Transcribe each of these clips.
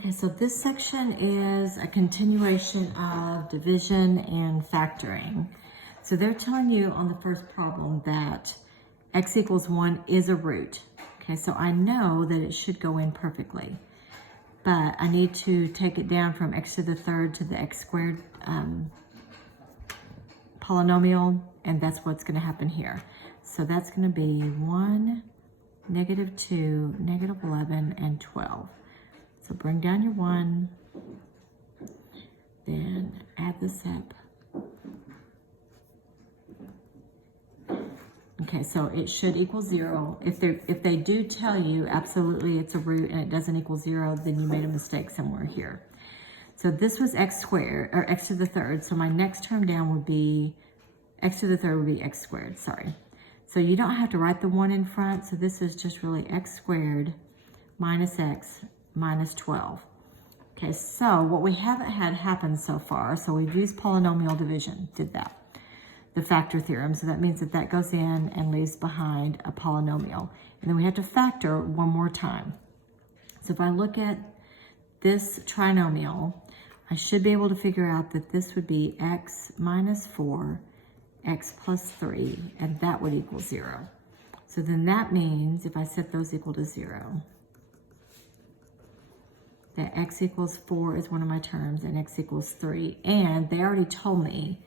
Okay, so this section is a continuation of division and factoring. So they're telling you on the first problem that x equals 1 is a root. Okay, so I know that it should go in perfectly, but I need to take it down from x to the third to the x squared polynomial, and that's what's going to happen here. So that's going to be 1, -2, -11, and 12. So bring down your 1, then add this up. Okay, so it should equal 0. If they do tell you absolutely it's a root and it doesn't equal 0, then you made a mistake somewhere here. So this was x squared, or x to the third. So my next term down would be x to the third would be x squared, sorry. So you don't have to write the 1 in front. So this is just really x squared minus x minus 12. Okay, so what we haven't had happen so far, so we've used polynomial division, did that. The factor theorem, so that means that that goes in and leaves behind a polynomial. And then we have to factor one more time. So if I look at this trinomial, I should be able to figure out that this would be x minus 4, x plus 3, and that would equal 0. So then that means if I set those equal to 0, that x equals 4 is one of my terms and x equals 3. And they already told me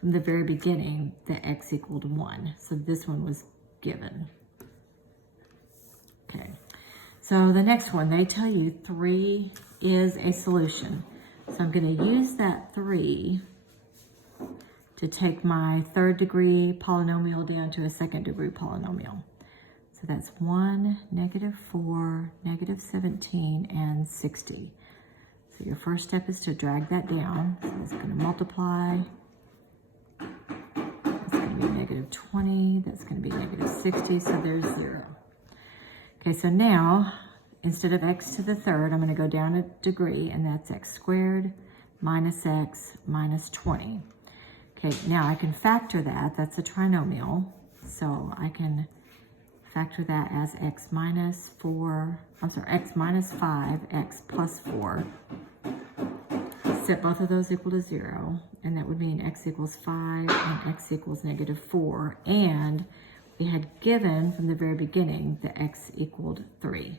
from the very beginning that x equaled 1. So this one was given. Okay, so the next one, they tell you 3 is a solution. So I'm going to use that 3 to take my third degree polynomial down to a second degree polynomial. So that's 1, -4, -17, and 60. So your first step is to drag that down. So it's going to multiply. That's going to be -20. That's going to be -60. So there's 0. Okay, so now instead of x to the third, I'm going to go down a degree, and that's x squared minus x minus 20. Okay, now I can factor that. That's a trinomial. So I can factor that as x minus 5, x plus 4. Set both of those equal to 0, and that would mean x equals 5 and x equals -4. And we had given from the very beginning that x equaled 3.